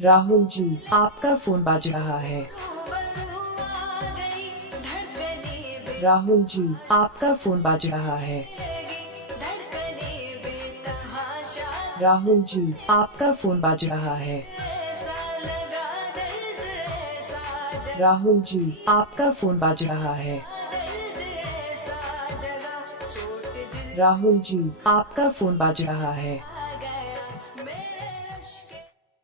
राहुल जी, आपका फोन बज रहा है। राहुल जी, आपका फोन बज रहा है। राहुल जी, आपका फोन बज रहा है। राहुल जी, आपका फोन बज रहा है। राहुल जी, आपका फोन बज रहा है।